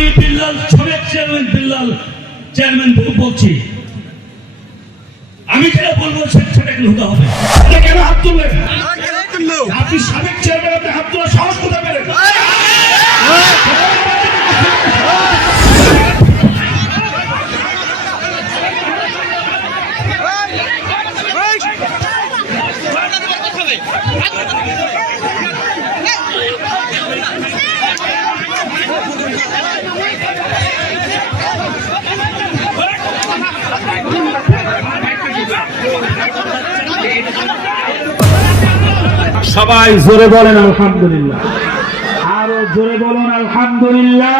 আমি বিল্লাল সাবেক chairman Billal chairman বলছি। আমি যেটা বলব সেটা হতে হবে? কেন হাত তুললেন আপনি সাবেক চেয়ারম্যান হাত তোলার সাহস কোথায় পেলেন? সবাই জোরে বলেন আলহামদুলিল্লাহ। আরও জোরে বলুন আলহামদুলিল্লাহ।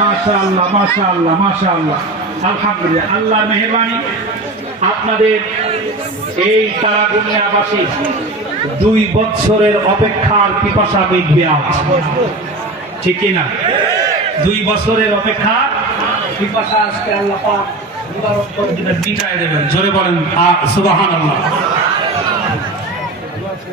মাশাআল্লাহ মাশাআল্লাহ মাশাআল্লাহ। আলহামদুলিল্লাহ আল্লাহ মেহরবানি। আপনাদের এই তারাগুনিয়াবাসী দুই বছরের অপেক্ষার পিপাসা মিটবে আজ। ঠিক না দুই বছরের অপেক্ষা পিপাসা আজকে আল্লাহ পাক মিটায় দেবেন। জোরে বলেন সুবহানাল্লাহ।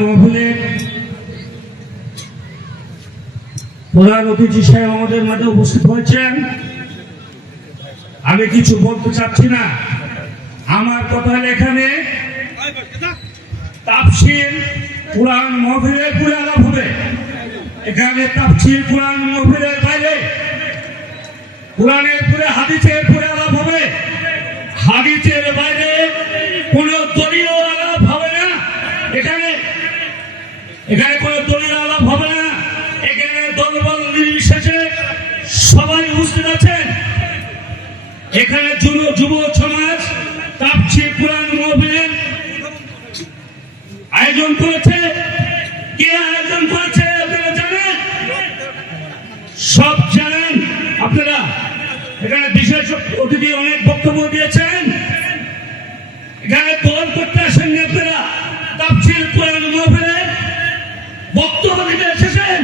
মহফিলে। প্রধান অতিথি সাহেব আমাদের মাঝে উপস্থিত হয়েছেন। আমি কিছু বলতে চাচ্ছি না। আমার কথা এখানে, তাফসির কোরআন মহফিলের পুরে আলাপ হবে। এখানে তাফসির কোরআন মহফিলের বাইরে কোরআনের পুরে হাদিসের পুরে আলাপ হবে। হাদিসের বাইরে কোন দলীয় আলাপ হবে না এখানে এখানে কোন দলীয় আলাপ হবে না এখানে দলবল নির্বিশেষে সবাই উপস্থিত আছেন এখানে যুব যুব সমাজ তাপসির কোরআন মহফিলের আয়োজন করেছে? কে আয়োজন করেছে আপনারা জানেন? সব জানেন। আপনারা এখানে বিশেষ অতিথি অনেক বক্তব্য দিয়েছেন। এখানে দল করতে আসেননি আপনারা তাপসিল কোরআন মহফিলের বক্তব্য দিতে এসেছেন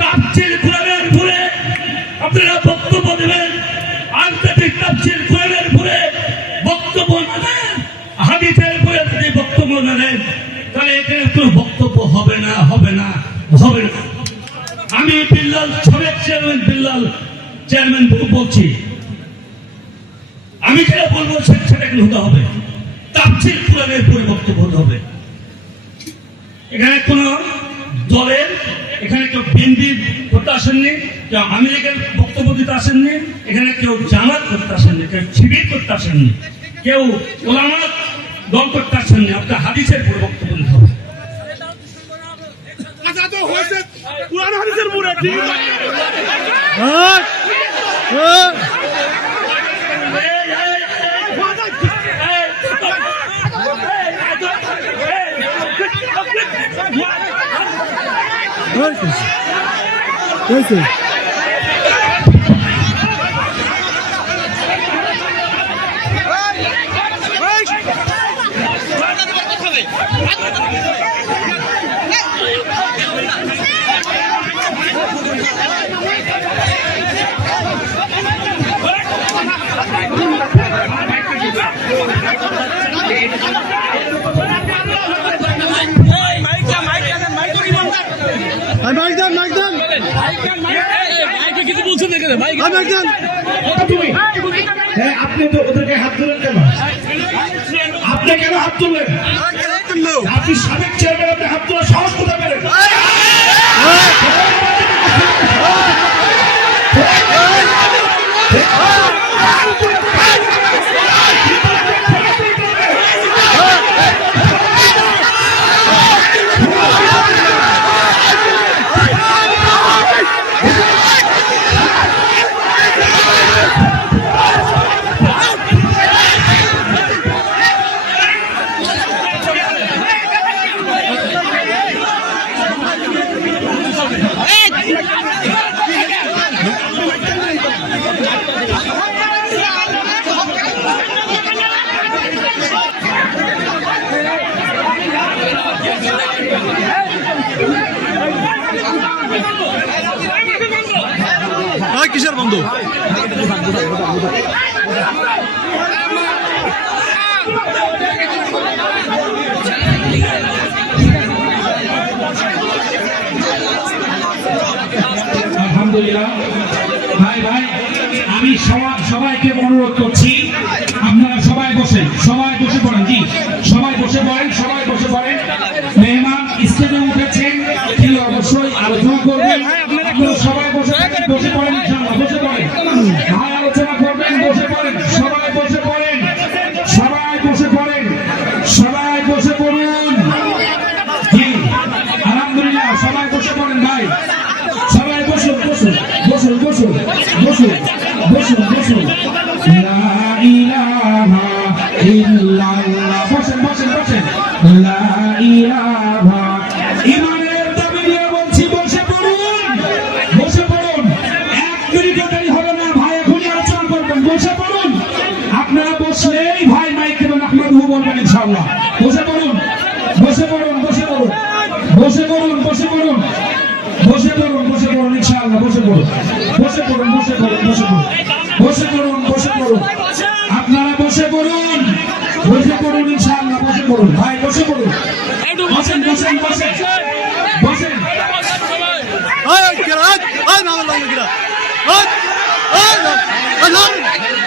তাপসিল কোরআনের ভুলে আপনারা বক্তব্য দেবেন আন্তর্জাতিক তাপসিল কোরআনের ভুলে বক্তব্য না দেন হাদিসের ভুলে যদি বক্তব্য না দেন তাহলে এখানে কোনো বক্তব্য হবে না হবে না হবে না। আমি বিল্লাল, সাবেক চেয়ারম্যান বিল্লাল, চেয়ারম্যান বলছি। আমি যেটা বলব সেটা হতে হবে। তাপসিল কোরআনের পরে হতে হবে। এখানে কোন দলের, এখানে কেউ বিএনপি করতে আসেননি, কেউ আমেরিকার বক্তব্য দিতে আসেননি, এখানে কেউ জামাত করতে আসেননি, কেউ শিবির করতে আসেননি, কেউ ওলামাত দল করতে আসেননি। আপনার হাদিসের পরে বক্তব্য হবে। আচ্ছা তো হয়েছে ঠিক আছে মাইক দেন মাইক দেন কিছু বলছেন না কেন ভাই মাইক দেন হ্যাঁ আপনি তো ওদেরকে হাত তুলেন কেন? আপনি কেন? হাত তুললেন আপনি সাবেক চেয়ারম্যান আপনি হাত তোলা সাহস বন্ধু। আলহামদুলিল্লাহ। ভাই ভাই, আমি সবাই সবাইকে অনুরোধ করছি, আপনারা সবাই বসেন, সবাই বসে পড়েন, জি, সবাই বসে পড়েন, সবাই বসে পড়েন। মেহমান সবাই বসে বসে পড়েন ইনশাআল্লাহ, বসে পড়েন। ভাই আলোচনা করবেন বসে পড়েন সবাই বসে পড়েন সবাই বসে পড়েন সবাই বসে পড়ুন। ইনশাআল্লাহ বসে পড়ুন বসে পড়ুন বসে পড়ুন বসে পড়ুন বসে পড়ুন বসে পড়ুন বসে পড়ুন ইনশাআল্লাহ বসে পড়ুন বসে পড়ুন বসে পড়ুন বসে পড়ুন বসে পড়ুন বসে পড়ুন আপনারা বসে পড়ুন বসে পড়ুন ইনশাআল্লাহ বসে পড়ুন ভাই বসে পড়ুন বসেন বসেন বসেন বসেন ay, ay, ay, না না না Ay, ay, ay,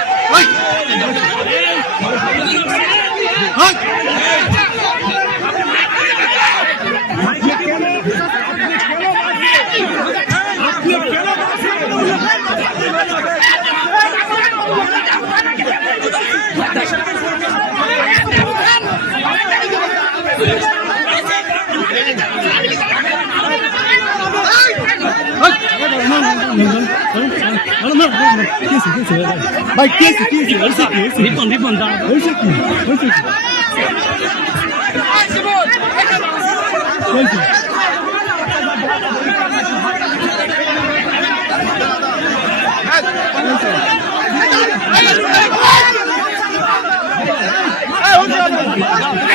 ভাই কি আছে কি আছে হইছে কি রিপন রিপন দা হইছে কি হইছে কি হইছে ভাই, সমস্যা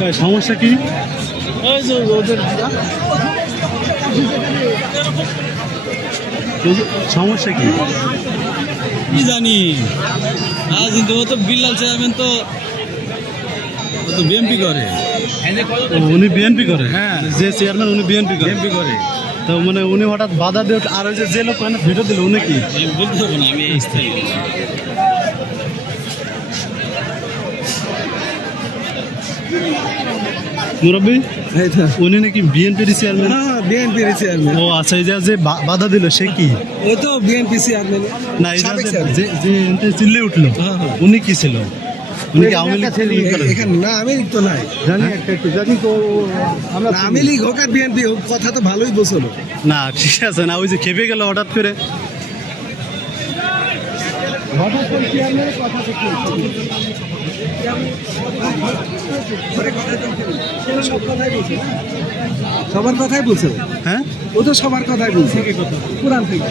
যে কি সমস্যা কি? কি জানি? আজ কিন্তু ও তো বিল্লাল চেয়ারম্যান তো ও তো বিএমপি করে। উনি বিএনপি করে? হ্যাঁ। যে চেয়ারম্যান উনি বিএনপি করে। বিএমপি করে। তো মানে উনি হঠাৎ বাধা দিয়ে আর ওই যে যে লোক মানে ভিডিও দিল উনি কি? বলতে পারব না আমি স্থায়ী। মুরব্বী উনি নাকি বিএনপির চেয়ারম্যান বিএনপির চেয়ারম্যান ও আচ্ছা এই যে যে বাধা দিল সে কি? ও তো বিএনপি চেয়ারম্যান না এই যে- যে- চেয়ারম্যান। যে যে চিল্লে উঠল হ্যাঁ, হ্যাঁ। উনি কি ছিল? না আমি তো নাই। জানি একটা একটু জানি তো আমরা না, আমি লীগ হোক আর বিএনপি হোক কথা তো ভালোই বসল। না ঠিক আছে না ওই যে খেপে গেল হঠাৎ করে। সবার কথাই বলছে। হ্যাঁ? ও তো সবার কথাই বলছে। কোরআন থেকে।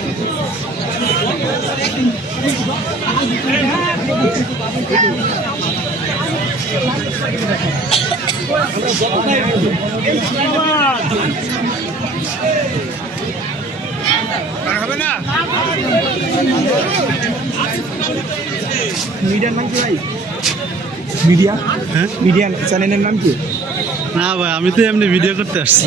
মিডিয়ার নাম কি ভাই? মিডিয়া? হ্যাঁ? মিডিয়া চ্যানেলের নাম কি? না ভাই আমি তো এমনি ভিডিও করতে আসছি।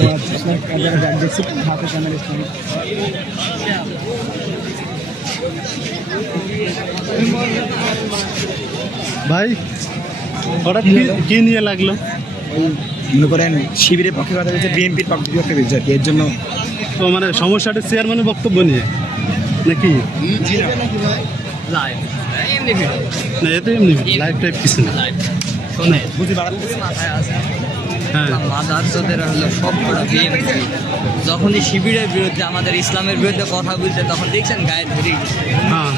ভাই হঠাৎ কি- নিয়ে লাগল? মনে করেন শিবিরের পক্ষে কথা বলছে বিএনপির পক্ষে বলছে আর কি এর জন্য তো মানে সমস্যাটা চেয়ারম্যানের বক্তব্য নিয়ে নাকি? না এতে এমনি লাইভ টাইপ কিছু না। হ্যাঁ। মাদার তোদের হলো সবকটা বিএনপি। যখনই শিবিরের বিরুদ্ধে আমাদের ইসলামের বিরুদ্ধে কথা বলছে তখন দেখছেন গায়ে ধরি হ্যাঁ।